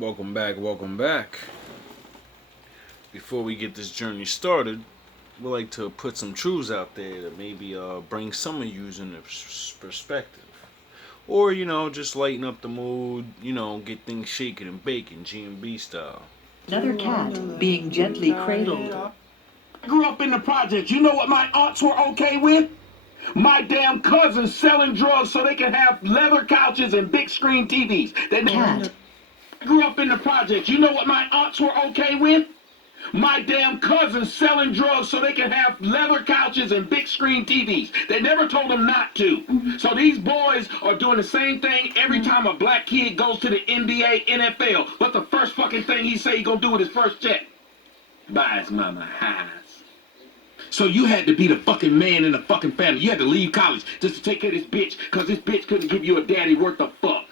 Welcome back, welcome back. Before we get this journey started, we'd like to put some truths out there that maybe bring some of you in a perspective. Or, just lighten up the mood, get things shaking and baking, GMB style. Another cat being gently cradled. I grew up in the projects. You know what my aunts were okay with? My damn cousins selling drugs so they can have leather couches and big screen TVs. Cat. I grew up in the projects. You know what my aunts were okay with? My damn cousins selling drugs so they can have leather couches and big screen TVs. They never told them not to. So these boys are doing the same thing every time a black kid goes to the NBA, NFL. What's the first fucking thing he say he gonna do with his first check? Buy his mama highs. So you had to be the fucking man in the fucking family. You had to leave college just to take care of this bitch, because this bitch couldn't give you a daddy worth of fuck.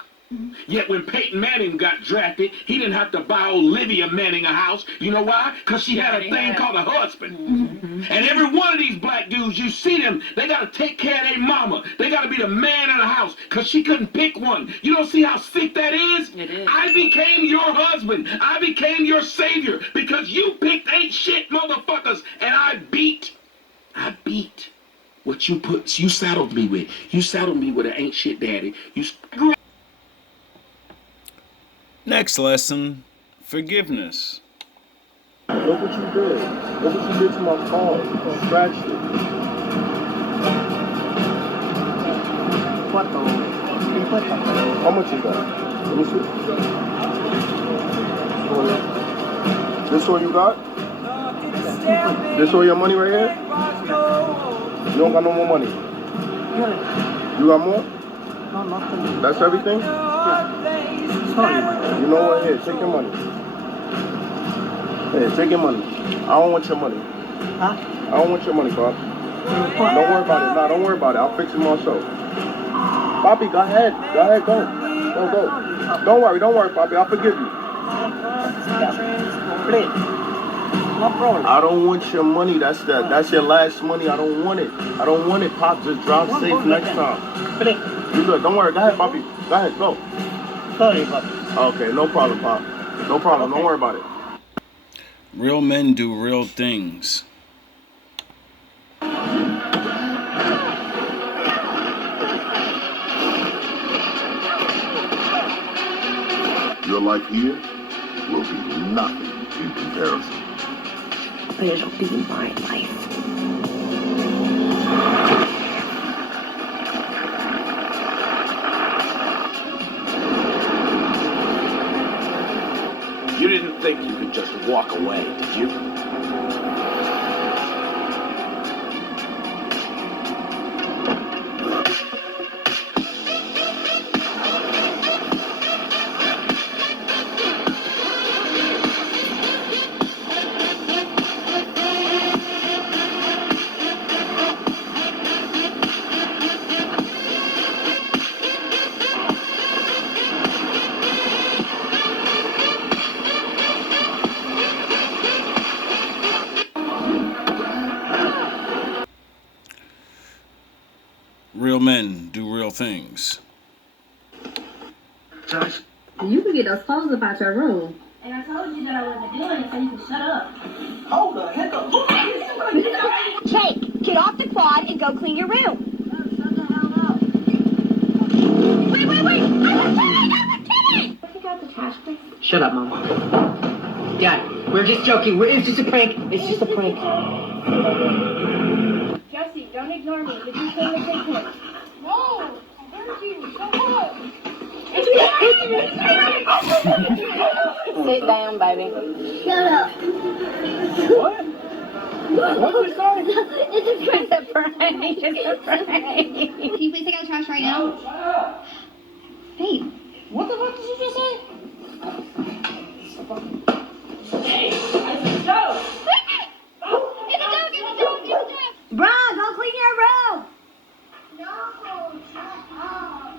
Yet when Peyton Manning got drafted, he didn't have to buy Olivia Manning a house. You know why? Because she had a thing called a husband. And every one of these black dudes, you see them, they got to take care of their mama. They got to be the man of the house because she couldn't pick one. You don't see how sick that is? It is. I became your husband. I became your savior because you picked ain't shit motherfuckers. And I beat what you saddled me with. You saddled me with an ain't shit daddy. You grew up. Next lesson, forgiveness. Look what you did. Look what you did to my car. You scratched it. How much is that? Let me see. This all you got? This all your money right here? You don't got no more money? You got more? No, nothing. That's everything? Sorry, man. You know what? Here, take your money. Here, take your money. I don't want your money. Huh? I don't want your money, Bob. Don't worry about it. Nah, don't worry about it. I'll fix it myself. Poppy, go ahead. Go ahead, go. Go. Don't worry, Poppy. I'll forgive you. Please. No problem. I don't want your money. That's your last money. I don't want it. I don't want it, Pop. Just drive safe next time. Please. You good. Don't worry. Go ahead, Poppy. Go ahead. Go. Sorry, Papi. Okay, no problem, Pop. No problem. Don't worry about it. Real men do real things. Your life here will be nothing in comparison. But it'll be my life. You didn't think you could just walk away, did you? Real men do real things. Josh. You can get those clothes up out your room. And I told you that I wasn't doing it so you can shut up. Hold the heck up. Jake, get off the quad and go clean your room. Shut the hell up. Wait! I'm a kid! Take out the trash, please. Shut up, Mom. Dad, we're just joking. It's just a prank. It's just a prank. Jesse, don't ignore me. Did you clean the kitchen? No! I heard you. Shut up! Sit down, baby. Shut up. What? What was that? It's a prank. It's a prank. Can you please take out the trash right now? Babe. What the fuck did you just say? Bruh, go clean your room. No, shut up.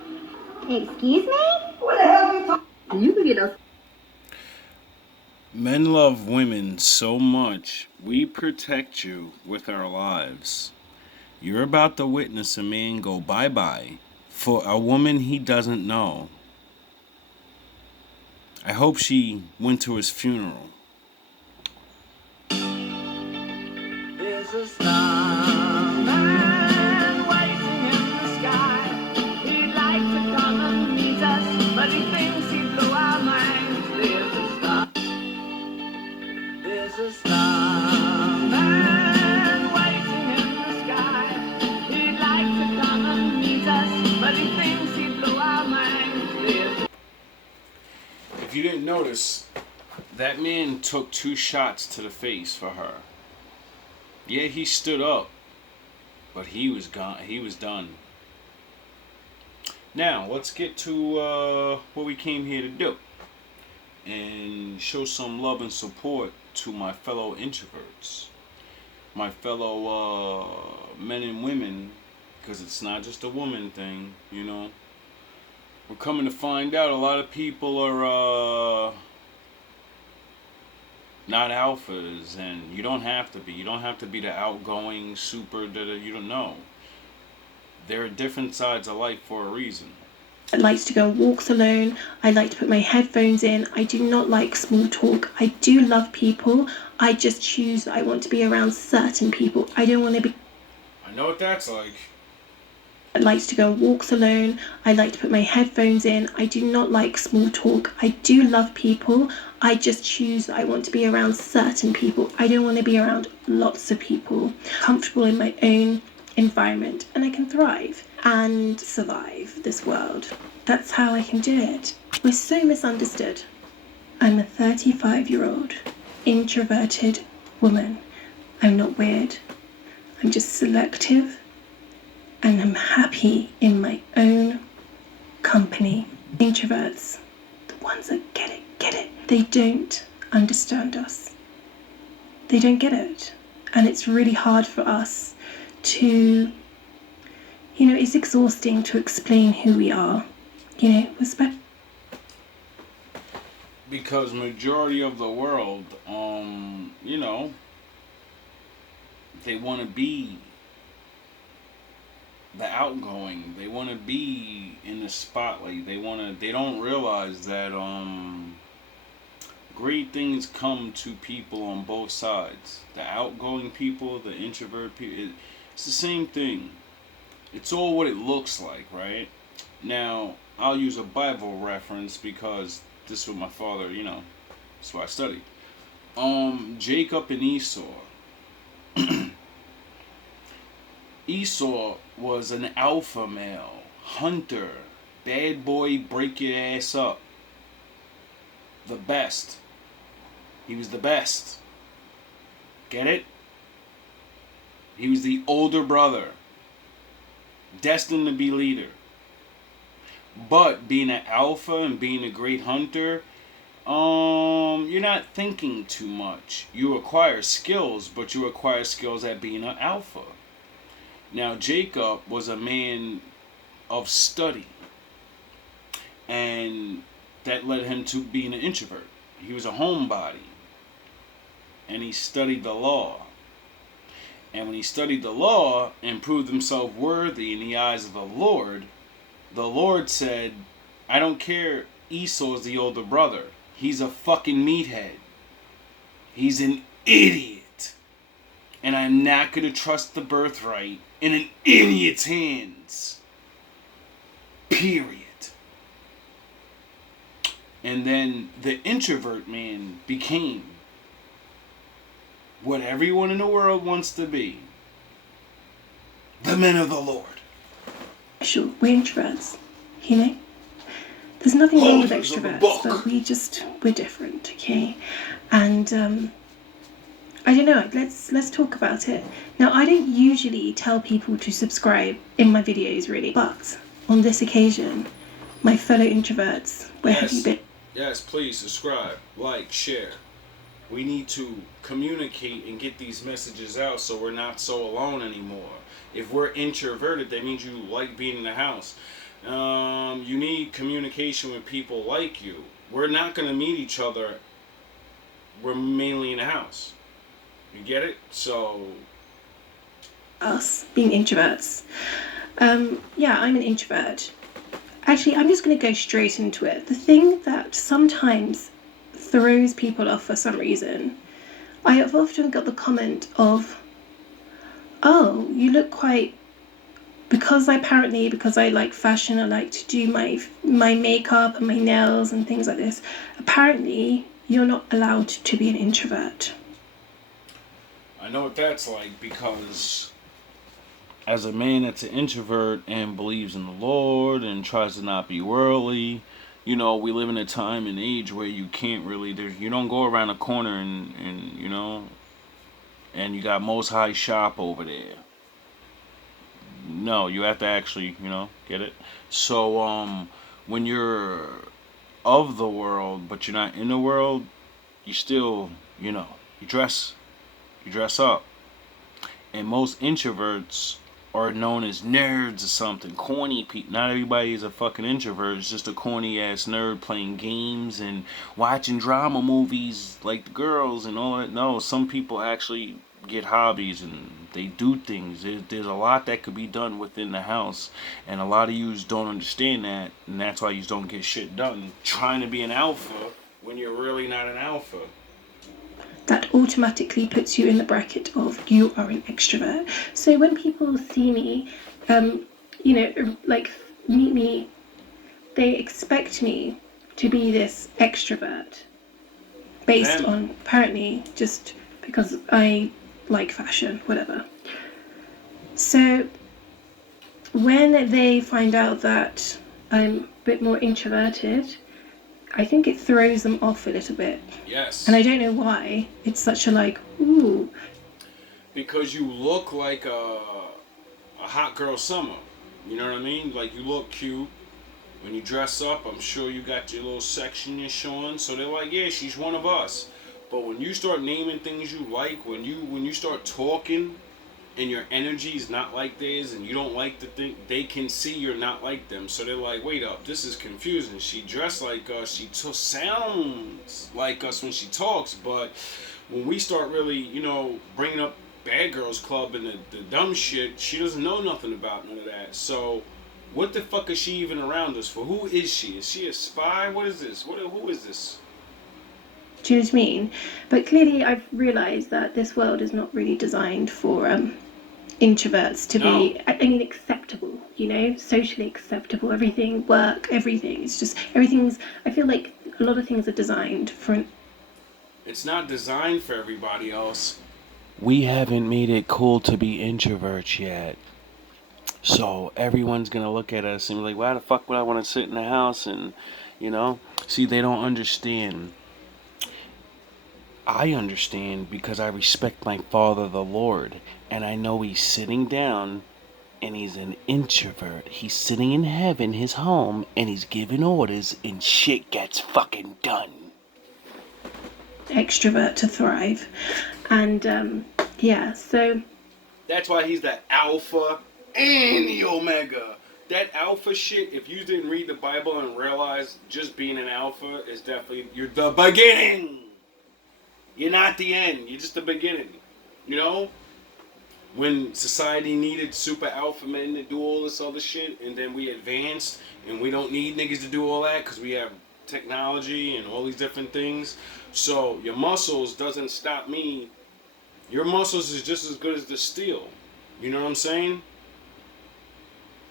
Excuse me? What the hell are you talking? You can get those. Men love women so much, we protect you with our lives. You're about to witness a man go bye-bye for a woman he doesn't know. I hope she went to his funeral. There's a starman waiting in the sky. He'd like to come and meet us, but he thinks he'd blow our minds. There's a starman waiting in the sky. He'd like to come and meet us, but he thinks he'd blow our minds. If you didn't notice, that man took 2 shots to the face for her. Yeah, he stood up, but he was gone. He was done. Now, let's get to what we came here to do. And show some love and support to my fellow introverts. My fellow men and women, because it's not just a woman thing, you know. We're coming to find out a lot of people are not alphas, and you don't have to be. You don't have to be the outgoing, super, you don't know. There are different sides of life for a reason. I like to go on walks alone. I like to put my headphones in. I do not like small talk. I do love people. I just choose that I want to be around certain people. I don't want to be... I know what that's like. I like to go on walks alone. I like to put my headphones in. I do not like small talk. I do love people. I just choose that I want to be around certain people. I don't want to be around lots of people. Comfortable in my own environment, and I can thrive and survive this world. That's how I can do it. We're so misunderstood. I'm a 35-year-old introverted woman. I'm not weird. I'm just selective, and I'm happy in my own company. Introverts, the ones that get it, they don't understand us. They don't get it. And it's really hard for us to, it's exhausting to explain who we are. Because majority of the world, they want to be the outgoing. They want to be in the spotlight. They don't realize that great things come to people on both sides. The outgoing people, the introvert people, it's the same thing. It's all what it looks like, right? Now, I'll use a Bible reference because this is what my father, that's what I studied. Jacob and Esau. Esau was an alpha male, hunter, bad boy, break your ass up. The best. He was the best. Get it? He was the older brother, destined to be leader. But being an alpha and being a great hunter, you're not thinking too much. You acquire skills, but you acquire skills at being an alpha. Now, Jacob was a man of study, and that led him to being an introvert. He was a homebody, and he studied the law. And when he studied the law and proved himself worthy in the eyes of the Lord said, I don't care, Esau's the older brother. He's a fucking meathead. He's an idiot. And I'm not going to trust the birthright in an idiot's hands. Period. And then the introvert man became what everyone in the world wants to be. The men of the Lord. Sure, we're introverts, There's nothing wrong with extroverts, but we're different, okay? And I don't know, let's talk about it. Now, I don't usually tell people to subscribe in my videos, really, but on this occasion, my fellow introverts, where have you been? Yes, please subscribe, like, share. We need to communicate and get these messages out so we're not so alone anymore. If we're introverted, that means you like being in the house. You need communication with people like you. We're not going to meet each other. We're mainly in the house. You get it? So... Us, being introverts. Yeah, I'm an introvert. Actually, I'm just going to go straight into it. The thing that sometimes throws people off for some reason, I have often got the comment of, oh, you look quite, because I like fashion, I like to do my makeup and my nails and things like this, apparently you're not allowed to be an introvert. I know what that's like, because as a man that's an introvert and believes in the Lord and tries to not be worldly, you know, we live in a time and age where you can't really, you don't go around a corner and you know, and you got Most High shop over there. No, you have to actually, you know, get it? So, when you're of the world, but you're not in the world, you still, you know, you dress up. And most introverts are known as nerds or something, corny people. Not everybody is a fucking introvert. It's just a corny ass nerd playing games and watching drama movies like the girls and all that. No, some people actually get hobbies and they do things. There's a lot that could be done within the house, and a lot of yous don't understand that, and that's why yous don't get shit done trying to be an alpha when you're really not an alpha. That automatically puts you in the bracket of you are an extrovert. So when people see me, you know, like meet me, they expect me to be this extrovert based on apparently just because I like fashion, whatever. So when they find out that I'm a bit more introverted, I think it throws them off a little bit. Yes. And I don't know why. It's such a like, ooh. Because you look like a hot girl summer. You know what I mean? Like, you look cute. When you dress up, I'm sure you got your little section you're showing. So they're like, yeah, she's one of us. But when you start naming things you like, when you start talking, and your energy is not like theirs, and you don't like to think, they can see you're not like them. So they're like, wait up, this is confusing. She dressed like us, she sounds like us when she talks, but when we start really, you know, bringing up Bad Girls Club and the dumb shit, she doesn't know nothing about none of that. So what the fuck is she even around us for? Who is she? Is she a spy? What is this? Who is this? Do you know what I mean? But clearly I've realised that this world is not really designed for introverts to be, I mean, acceptable, you know, socially acceptable, everything, work, everything. It's just, I feel like a lot of things are designed for It's not designed for everybody else. We haven't made it cool to be introverts yet. So everyone's going to look at us and be like, why the fuck would I want to sit in the house and, you know? See, they don't understand. I understand because I respect my Father the Lord, and I know he's sitting down and he's an introvert. He's sitting in heaven, his home, and he's giving orders and shit gets fucking done. Extrovert to thrive. And yeah, so that's why he's the Alpha and the Omega. That alpha shit, if you didn't read the Bible and realize just being an alpha is definitely, you're the beginning. You're not the end. You're just the beginning. You know? When society needed super alpha men to do all this other shit, and then we advanced, and we don't need niggas to do all that because we have technology and all these different things. So your muscles doesn't stop me. Your muscles is just as good as the steel. You know what I'm saying?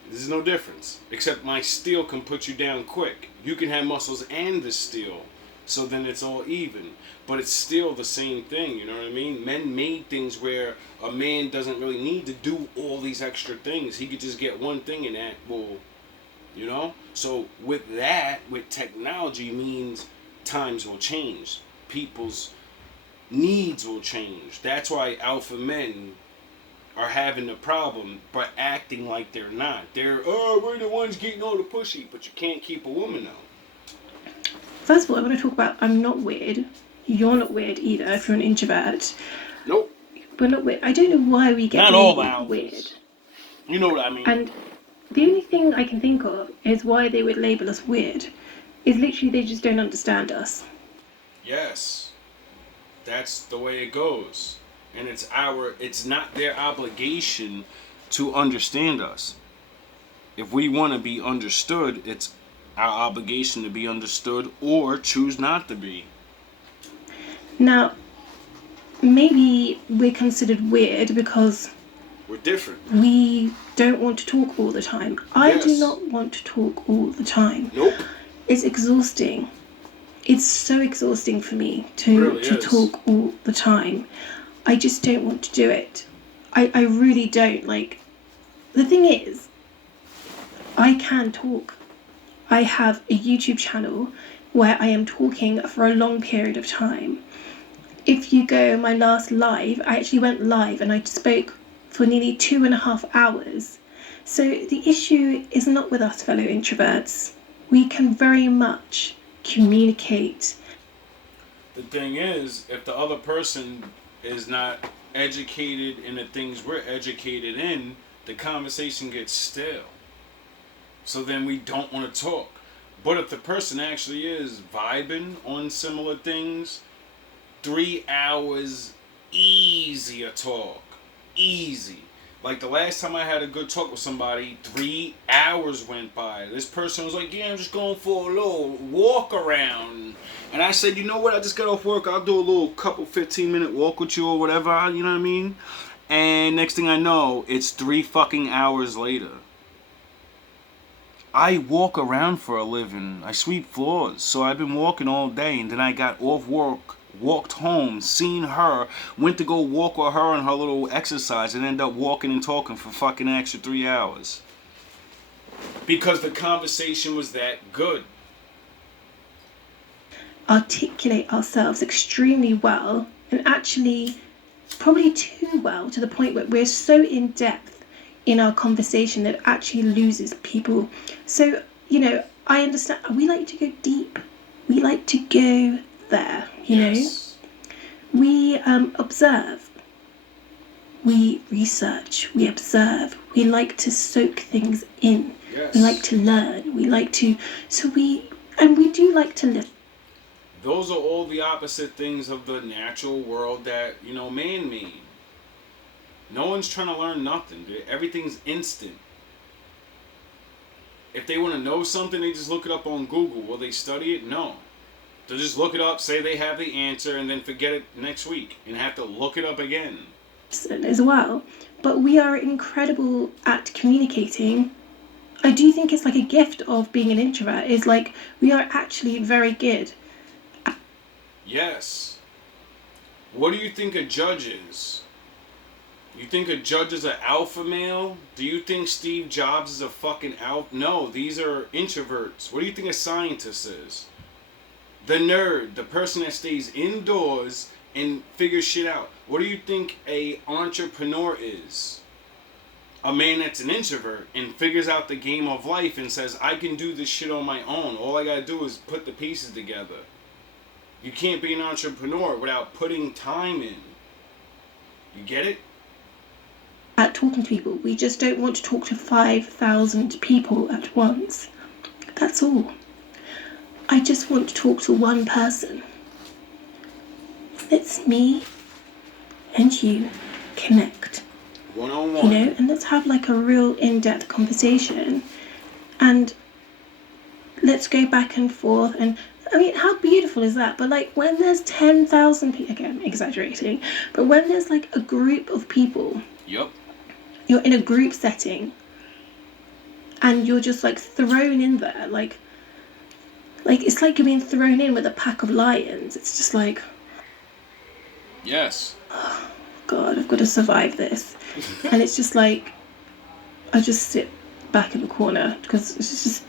There's no difference. Except my steel can put you down quick. You can have muscles and the steel. So then it's all even. But it's still the same thing, you know what I mean? Men made things where a man doesn't really need to do all these extra things. He could just get one thing and that will, you know? So with that, with technology means times will change. People's needs will change. That's why alpha men are having the problem, but acting like they're not. They're, oh, we're the ones getting all the pussy, but you can't keep a woman though. First of all, I want to talk about I'm not weird. You're not weird either if you're an introvert. Nope. We're not weird. I don't know why we get weird. You know what I mean. And the only thing I can think of is why they would label us weird is literally they just don't understand us. Yes. That's the way it goes. And it's not their obligation to understand us. If we want to be understood, it's our obligation to be understood or choose not to be. Now, maybe we're considered weird because we're different. We don't want to talk all the time. I Yes. do not want to talk all the time. Nope. It's exhausting. It's so exhausting for me to talk all the time. I just don't want to do it. I really don't. Like, the thing is, I can talk. I have a YouTube channel where I am talking for a long period of time. If you go my last live, I actually went live and I spoke for nearly 2.5 hours. So the issue is not with us fellow introverts. We can very much communicate. The thing is, if the other person is not educated in the things we're educated in, the conversation gets stale. So then we don't want to talk. But if the person actually is vibing on similar things, 3 hours easy to talk. Easy. Like the last time I had a good talk with somebody, 3 hours went by. This person was like, yeah, I'm just going for a little walk around. And I said, you know what, I just got off work, I'll do a little couple 15-minute walk with you or whatever, you know what I mean? And next thing I know, it's 3 fucking hours later. I walk around for a living. I sweep floors. So I've been walking all day, and then I got off work, walked home, seen her, went to go walk with her on her little exercise, and ended up walking and talking for fucking extra 3 hours. Because the conversation was that good. Articulate ourselves extremely well, and actually probably too well, to the point where we're so in depth in our conversation that it actually loses people. So, you know, I understand, we like to go deep. We like to go there, you know. We observe. We research. We observe. We like to soak things in. Yes. We like to learn. We like to, we do like to live. Those are all the opposite things of the natural world that, you know, man made. No one's trying to learn nothing. Everything's instant. If they want to know something, they just look it up on Google. Will they study it? No. They'll just look it up, say they have the answer, and then forget it next week and have to look it up again. As well. But we are incredible at communicating. I do think it's like a gift of being an introvert, is like we are actually very good. Yes. What do you think a judge is? You think a judge is an alpha male? Do you think Steve Jobs is a fucking alpha? No, these are introverts. What do you think a scientist is? The nerd, the person that stays indoors and figures shit out. What do you think a entrepreneur is? A man that's an introvert and figures out the game of life and says, I can do this shit on my own. All I gotta do is put the pieces together. You can't be an entrepreneur without putting time in. You get it? At talking to people, we just don't want to talk to 5,000 people at once. That's all. I just want to talk to one person. Let's me and you connect. One-on-one. You know, and let's have like a real in-depth conversation. And let's go back and forth. And I mean, how beautiful is that? But like when there's 10,000 people, again, exaggerating, but when there's like a group of people. Yep. You're in a group setting and you're just like thrown in there, like it's like you're being thrown in with a pack of lions. It's just like, yes, oh God, I've got to survive this. And it's just like I just sit back in the corner because it's just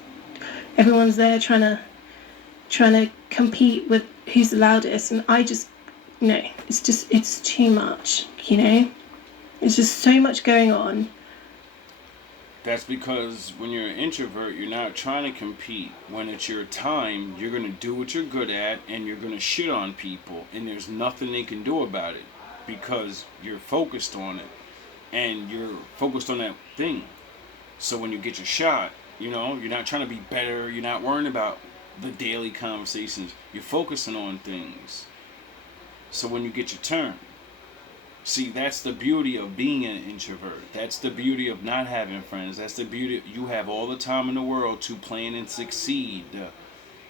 everyone's there trying to compete with who's the loudest, and I just, you know, it's too much, you know. There's just so much going on. That's because when you're an introvert, you're not trying to compete. When it's your time, you're going to do what you're good at and you're going to shit on people. And there's nothing they can do about it because you're focused on it. And you're focused on that thing. So when you get your shot, you know, you're not trying to be better. You're not worrying about the daily conversations. You're focusing on things. So when you get your turn, See, that's the beauty of being an introvert. That's the beauty of not having friends. That's the beauty. You have all the time in the world to plan and succeed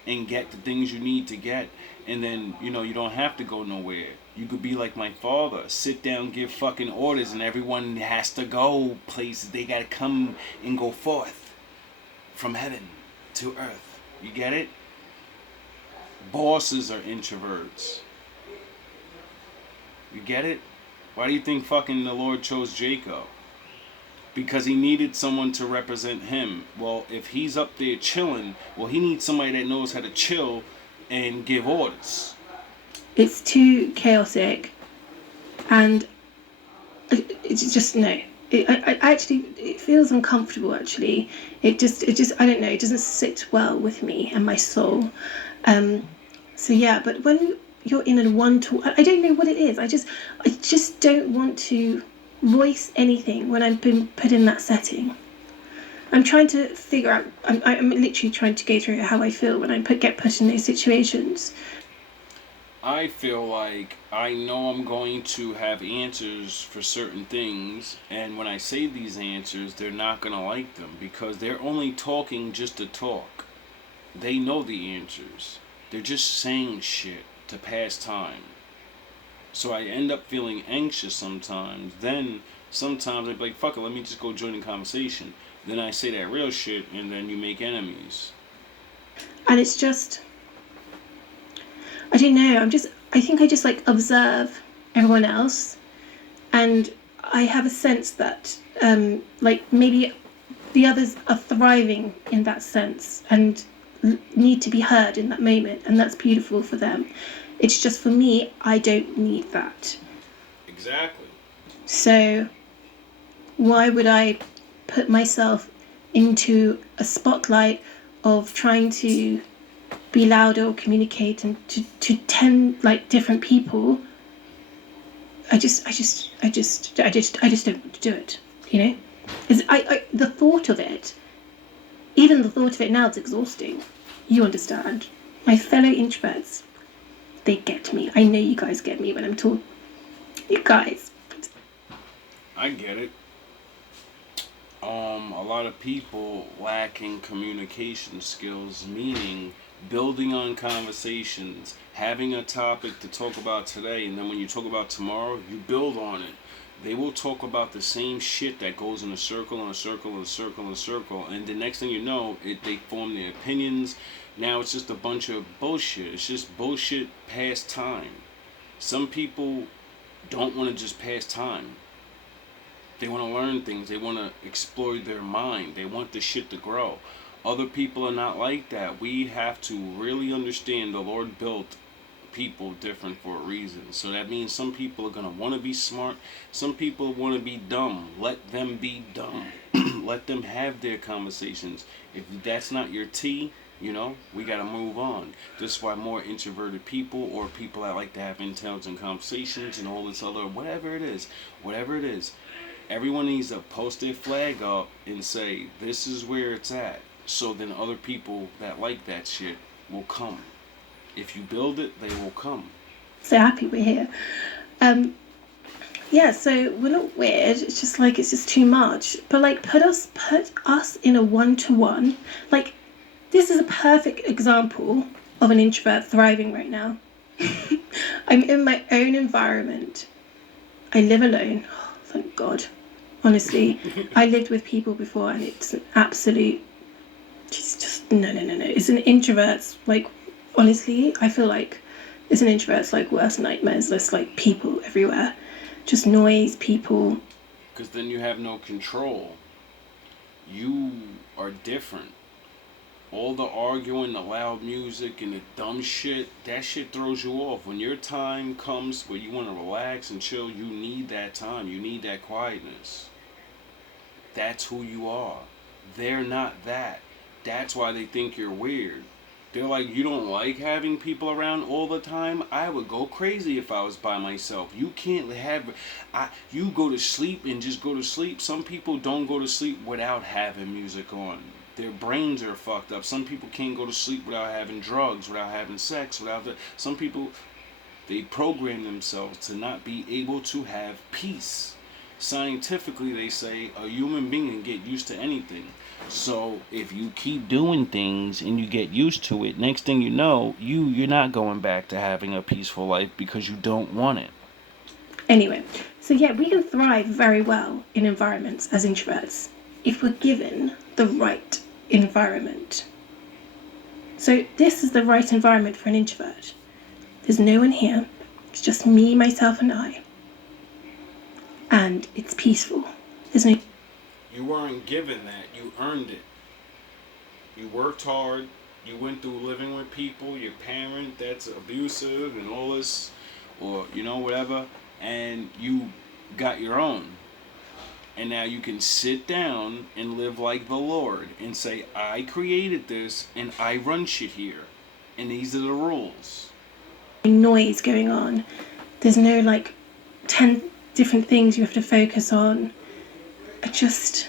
and get the things you need to get. And then, you don't have to go nowhere. You could be like my father. Sit down, give fucking orders, and everyone has to go places. They gotta come and go forth from heaven to earth. You get it? Bosses are introverts. You get it? Why do you think fucking the Lord chose Jacob? Because he needed someone to represent him. Well, if he's up there chilling, well, he needs somebody that knows how to chill and give orders. It's too chaotic, and it's just no. It feels uncomfortable. Actually, it just I don't know. It doesn't sit well with me and my soul. So yeah, but when you're in a one-to-one, I don't know what it is. I just don't want to voice anything when I've been put in that setting. I'm trying to figure out. I'm literally trying to go through how I feel when I get put in those situations. I feel like I know I'm going to have answers for certain things, and when I say these answers, they're not going to like them because they're only talking just to talk. They know the answers. They're just saying shit to pass time. So I end up feeling anxious sometimes. Then sometimes I'd be like, fuck it, let me just go join the conversation. Then I say that real shit, and then you make enemies. And it's just, I don't know, I think I just like observe everyone else, and I have a sense that like maybe the others are thriving in that sense and need to be heard in that moment, and that's beautiful for them. It's just for me, I don't need that. Exactly. So why would I put myself into a spotlight of trying to be louder or communicate and to 10 like different people? I just don't want to do it, you know? The thought of it, even the thought of it now is exhausting. You understand? My fellow introverts, they get me. I know you guys get me when I'm talking. You guys. I get it. A lot of people lacking communication skills, meaning building on conversations, having a topic to talk about today, and then when you talk about tomorrow, you build on it. They will talk about the same shit that goes in a circle and a circle and a circle and a circle, and the next thing you know, they form their opinions. Now it's just a bunch of bullshit. It's just bullshit past time. Some people don't want to just pass time. They want to learn things. They want to explore their mind. They want the shit to grow. Other people are not like that. We have to really understand the Lord built people different for a reason. So that means some people are going to want to be smart. Some people want to be dumb. Let them be dumb. Let them have their conversations. If that's not your tea, we got to move on. This is why more introverted people or people that like to have intelligent conversations and all this other, whatever it is, everyone needs to post their flag up and say, this is where it's at. So then other people that like that shit will come. If you build it, they will come. So happy we're here. Yeah, so we're not weird. It's just like, it's just too much. But like, put us in a one-to-one. Like, this is a perfect example of an introvert thriving right now. I'm in my own environment. I live alone. Oh, thank God. Honestly, I lived with people before, and it's an absolute, just no. It's an introvert's, like, honestly, I feel like it's an introvert's, like, worst nightmares. There's, like, people everywhere. Just noise, people. Because then you have no control. You are different. All the arguing, the loud music, and the dumb shit, that shit throws you off. When your time comes where you want to relax and chill, you need that time. You need that quietness. That's who you are. They're not that. That's why they think you're weird. They're like, you don't like having people around all the time? I would go crazy if I was by myself. You can't you go to sleep and just go to sleep. Some people don't go to sleep without having music on. Their brains are fucked up. Some people can't go to sleep without having drugs, without having sex, some people, they program themselves to not be able to have peace. Scientifically, they say a human being can get used to anything. So if you keep doing things and you get used to it, next thing you know, you're not going back to having a peaceful life because you don't want it. Anyway, so yeah, we can thrive very well in environments as introverts if we're given the right environment. So this is the right environment for an introvert. There's no one here. It's just me, myself, and I. And it's peaceful. There's no... You weren't given that. You earned it. You worked hard. You went through living with people, your parent that's abusive and all this, or, you know, whatever, and you got your own. And now you can sit down and live like the Lord and say, I created this and I run shit here. And these are the rules. Noise going on. There's no, like, 10 different things you have to focus on. I just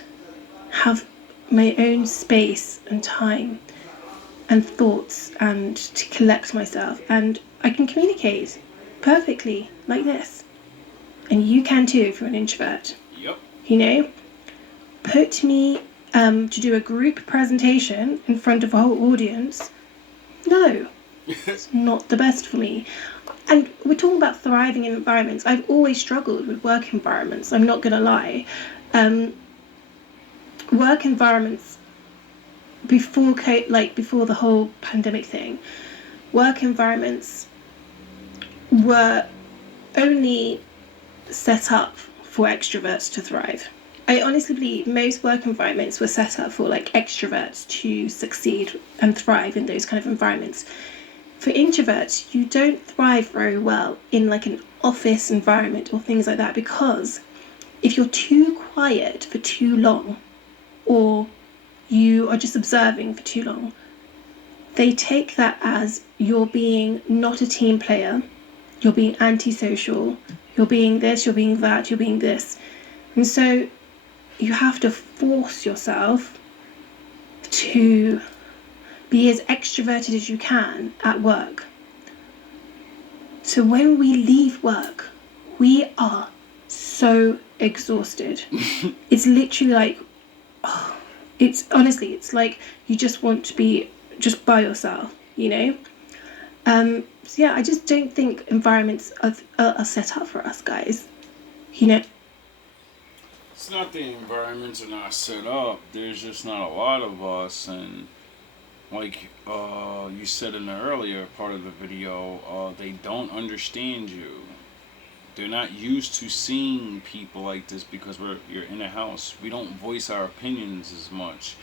have my own space and time and thoughts and to collect myself, and I can communicate perfectly like this. And you can too if you're an introvert. Yep. You know, put me to do a group presentation in front of a whole audience. No, it's not the best for me. And we're talking about thriving in environments. I've always struggled with work environments, I'm not going to lie. Work environments before the whole pandemic thing, work environments were only set up for extroverts to thrive. I honestly believe most work environments were set up for like extroverts to succeed and thrive in those kind of environments. For introverts, you don't thrive very well in like an office environment or things like that, because if you're too quiet for too long, or you are just observing for too long, they take that as you're being not a team player, you're being antisocial, you're being this, you're being that, you're being this. And so you have to force yourself to be as extroverted as you can at work. So when we leave work, we are so exhausted. It's literally like, it's honestly, it's like you just want to be just by yourself, you know? So yeah, I just don't think environments are set up for us, guys, you know? It's not the environments are not set up, there's just not a lot of us, and like you said in the earlier part of the video, they don't understand you. They're not used to seeing people like this because you're in a house. We don't voice our opinions as much.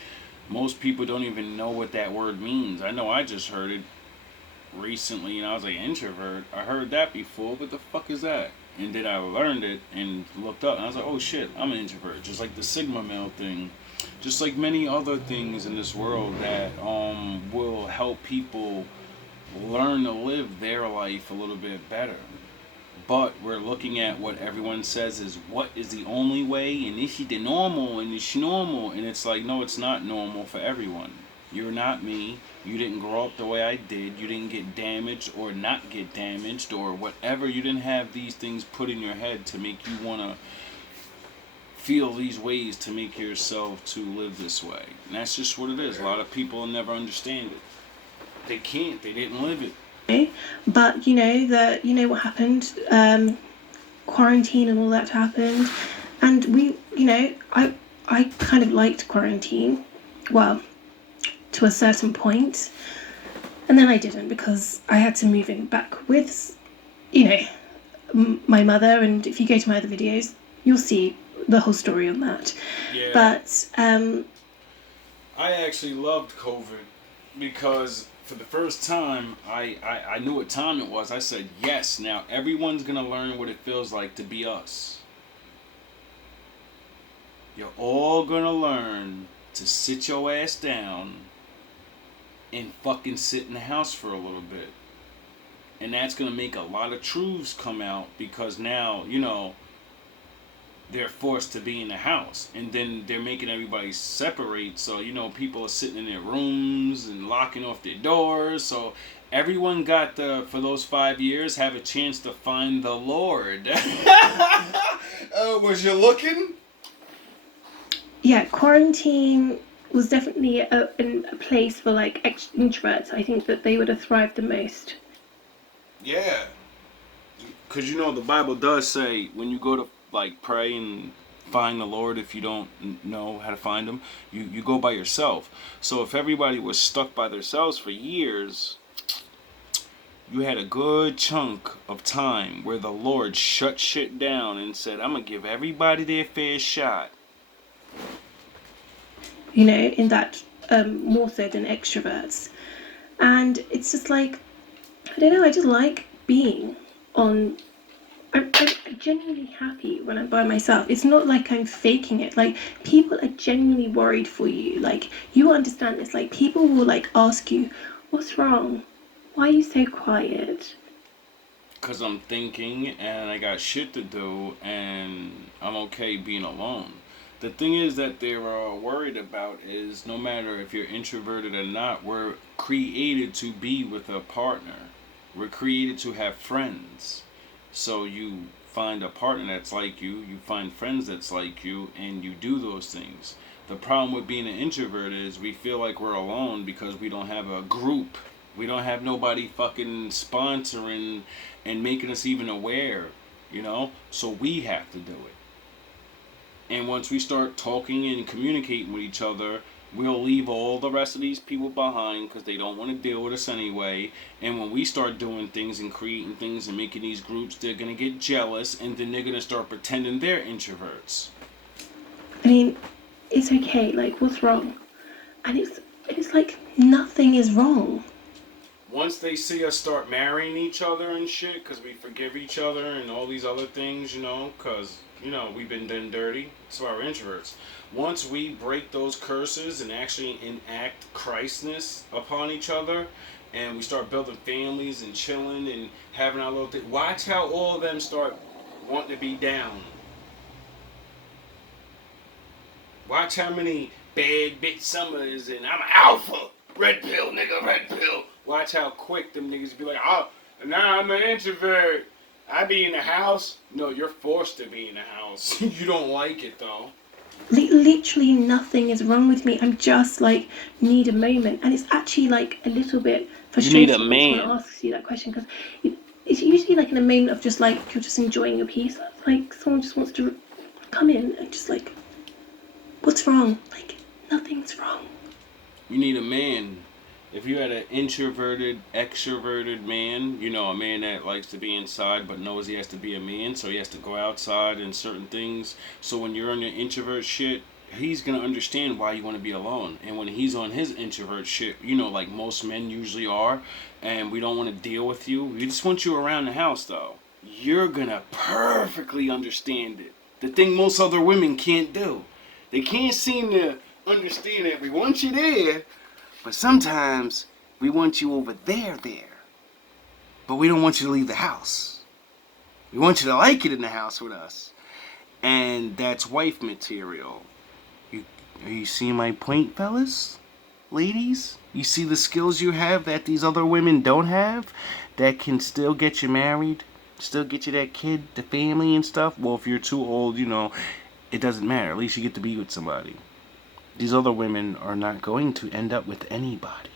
Most people don't even know what that word means. I know I just heard it recently and I was like, introvert? I heard that before, what the fuck is that? And then I learned it and looked up and I was like, oh shit, I'm an introvert. Just like the Sigma male thing. Just like many other things in this world that will help people learn to live their life a little bit better. But we're looking at what everyone says is what is the only way, and this is the normal, and it's normal. And it's like, no, it's not normal for everyone. You're not me. You didn't grow up the way I did. You didn't get damaged or not get damaged or whatever. You didn't have these things put in your head to make you want to feel these ways to make yourself to live this way. And that's just what it is. A lot of people never understand it. They can't. They didn't live it. But you know what happened, quarantine and all that happened, and I kind of liked quarantine, well, to a certain point, and then I didn't because I had to move in back with, my mother, and if you go to my other videos, you'll see the whole story on that. Yeah. But I actually loved COVID because for the first time, I knew what time it was. I said, yes, now everyone's going to learn what it feels like to be us. You're all going to learn to sit your ass down and fucking sit in the house for a little bit. And that's going to make a lot of truths come out because now, they're forced to be in the house, and then they're making everybody separate, so people are sitting in their rooms and locking off their doors, so everyone got for those 5 years, have a chance to find the Lord. Was you looking? Yeah, quarantine was definitely a place for like introverts. I think that they would have thrived the most. Yeah. Because the Bible does say when you go to like pray and find the Lord, if you don't know how to find him, you go by yourself. So if everybody was stuck by themselves for years, you had a good chunk of time where the Lord shut shit down and said, I'm going to give everybody their fair shot. In that more so than extroverts. And it's just like, I don't know, I just like being on. I'm genuinely happy when I'm by myself. It's not like I'm faking it. Like, people are genuinely worried for you. Like, you understand this. Like, people will like ask you, what's wrong? Why are you so quiet? Because I'm thinking and I got shit to do and I'm okay being alone. The thing is that they're worried about is no matter if you're introverted or not, we're created to be with a partner. We're created to have friends. So you find a partner that's like you find friends that's like you, and you do those things. The problem with being an introvert is we feel like we're alone because we don't have a group. We don't have nobody fucking sponsoring and making us even aware, So we have to do it. And once we start talking and communicating with each other, we'll leave all the rest of these people behind because they don't want to deal with us anyway. And when we start doing things and creating things and making these groups, they're going to get jealous and then they're going to start pretending they're introverts. I mean, it's okay. Like, what's wrong? And it's like nothing is wrong. Once they see us start marrying each other and shit because we forgive each other and all these other things, because... we've been done dirty. So our introverts. Once we break those curses and actually enact Christness upon each other, and we start building families and chilling and having our little thing, watch how all of them start wanting to be down. Watch how many bad bitch summers and I'm an alpha. Red pill, nigga, red pill. Watch how quick them niggas be like, oh, nah, I'm an introvert. I be in the house. No, you're forced to be in the house. You don't like it, though. Literally nothing is wrong with me. I'm just like, need a moment. And it's actually like a little bit frustrating when someone asks you that question, because it's usually like in a moment of just like, you're just enjoying your piece. Like, someone just wants to come in and just like, what's wrong? Like, nothing's wrong. You need a man. If you had an introverted, extroverted man, a man that likes to be inside but knows he has to be a man, so he has to go outside and certain things. So when you're on your introvert shit, he's going to understand why you want to be alone. And when he's on his introvert shit, like most men usually are, and we don't want to deal with you, we just want you around the house, though. You're going to perfectly understand it. The thing most other women can't do. They can't seem to understand it. We want you there. But sometimes we want you over there. But we don't want you to leave the house. We want you to like it in the house with us. And that's wife material. Are you seeing my point, fellas? Ladies? You see the skills you have that these other women don't have? That can still get you married? Still get you that kid, the family and stuff? Well, if you're too old, it doesn't matter. At least you get to be with somebody. These other women are not going to end up with anybody.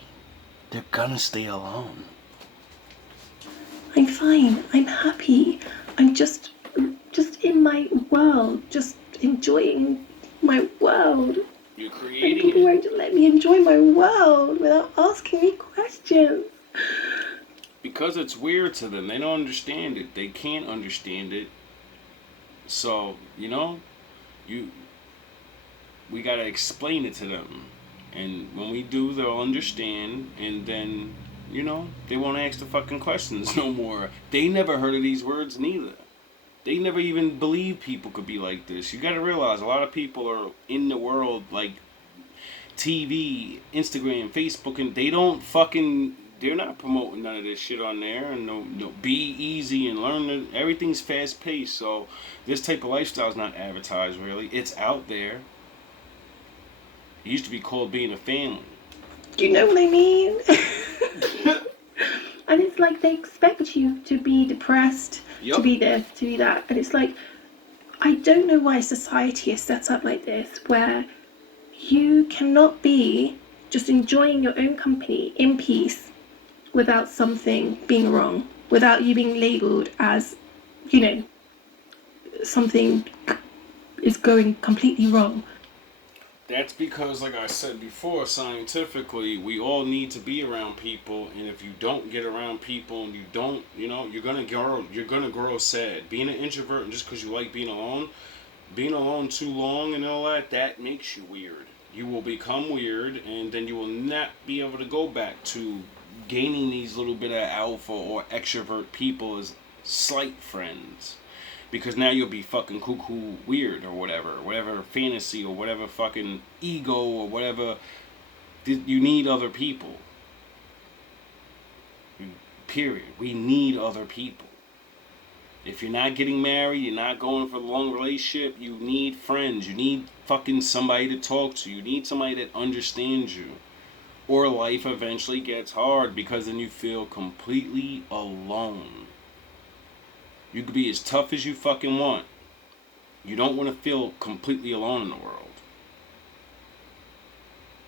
They're gonna stay alone. I'm fine. I'm happy. I'm just in my world, just enjoying my world. You're creating and people won't let me enjoy my world without asking me questions. Because it's weird to them. They don't understand it. They can't understand it. So, we gotta explain it to them, and when we do, they'll understand, and then, they won't ask the fucking questions no more. They never heard of these words neither. They never even believed people could be like this. You gotta realize a lot of people are in the world, like TV, Instagram, Facebook, and they're not promoting none of this shit on there, and no be easy and learn. Everything's fast paced, so this type of lifestyle is not advertised really. It's out there. It used to be called being a family. You know what I mean? like they expect you to be depressed, Yep. to be this, to be that. And it's like, I don't know why society is set up like this, where you cannot be just enjoying your own company in peace without something being wrong, without you being labelled as, you know, something is going completely wrong. That's because, like I said before, scientifically, we all need to be around people, and if you don't get around people and you don't, you know, you're gonna grow sad. Being an introvert, and just because you like being alone too long and all that, that makes you weird. You will become weird, and then you will not be able to go back to gaining these little bit of alpha or extrovert people as slight friends. Because now you'll be fucking cuckoo weird or whatever fantasy or whatever fucking ego or whatever. You need other people. Period. We need other people. If you're not getting married, you're not going for a long relationship, you need friends. You need fucking somebody to talk to. You need somebody that understands you. Or life eventually gets hard because then you feel completely alone. You could be as tough as you fucking want. You don't want to feel completely alone in the world.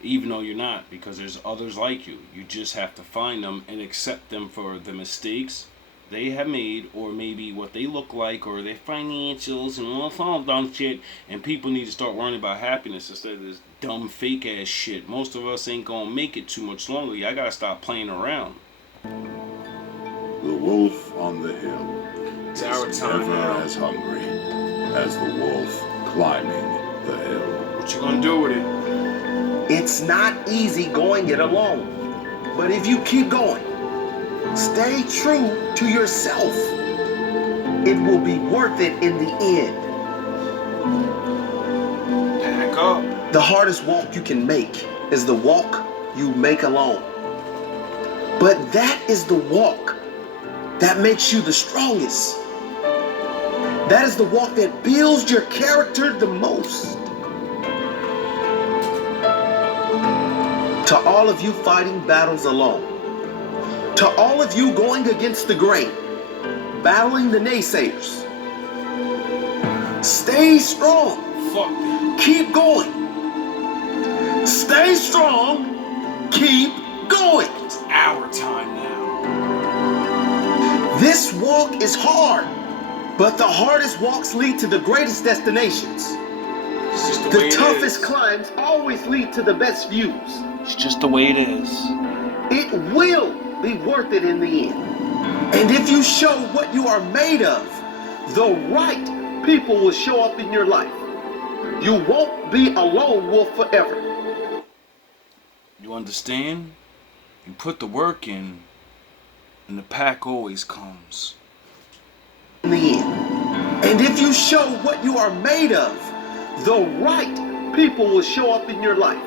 Even though you're not, because there's others like you. You just have to find them and accept them for the mistakes they have made, or maybe what they look like, or their financials, and all dumb shit. And people need to start worrying about happiness instead of this dumb fake ass shit. Most of us ain't gonna make it too much longer. I gotta stop playing around. The wolf on the hill. It's our time never now. as hungry as the wolf climbing the hill. What you gonna do with it? It's not easy going it alone, but if you keep going, stay true to yourself, it will be worth it in the end. Back up. The hardest walk you can make is the walk you make alone. But that is the walk that makes you the strongest. That is the walk that builds your character the most. To all of you fighting battles alone, to all of you going against the grain, battling the naysayers, stay strong. Fuck them. Keep going. Stay strong. Keep going. It's our time now. This walk is hard, but the hardest walks lead to the greatest destinations. It's just The toughest climbs always lead to the best views. It's just the way it is. It will be worth it in the end. And if you show what you are made of, the right people will show up in your life. You won't be a lone wolf forever. You understand? You put the work in, and the pack always comes. In the end. And if you show what you are made of, the right people will show up in your life.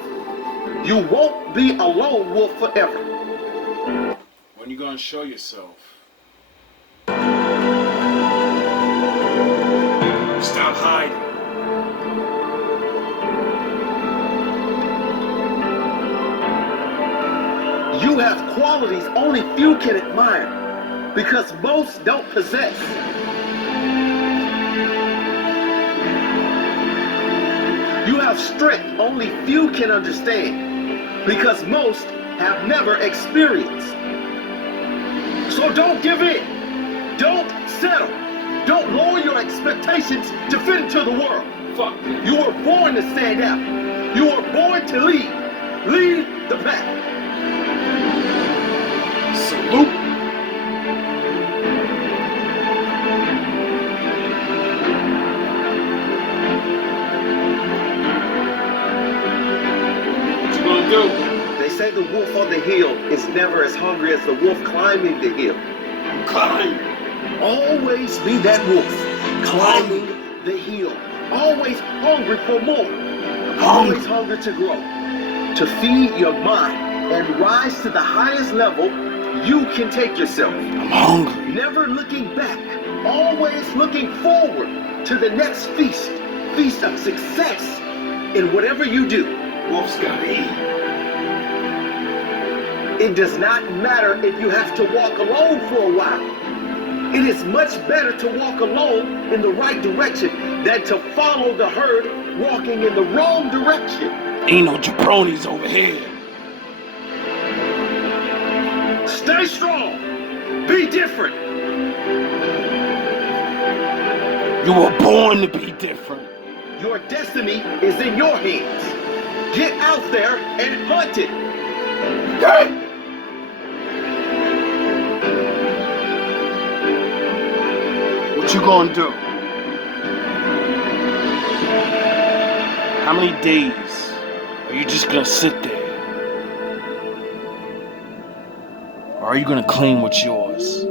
You won't be a lone wolf forever. When you gonna show yourself? Stop hiding. You have qualities only few can admire, because most don't possess. You have strength only few can understand, because most have never experienced. So don't give in. Don't settle. Don't lower your expectations to fit into the world. Fuck. You were born to stand out. You were born to lead. Lead the pack. Salute. What you gonna do? They say the wolf on the hill is never as hungry as the wolf climbing the hill. Climb. Always be that wolf climbing the hill. Always hungry for more. Always hungry to grow. To feed your mind and rise to the highest level you can take yourself. I'm hungry. Never looking back. Always looking forward to the next feast. Feast of success in whatever you do. Wolf's gotta eat. It does not matter if you have to walk alone for a while. It is much better to walk alone in the right direction than to follow the herd walking in the wrong direction. Ain't no jabronis over here. Stay strong. Be different. You were born to be different. Your destiny is in your hands. Get out there and hunt it. Hey! What you gonna do? How many days are you just gonna sit there? Or are you gonna claim what's yours?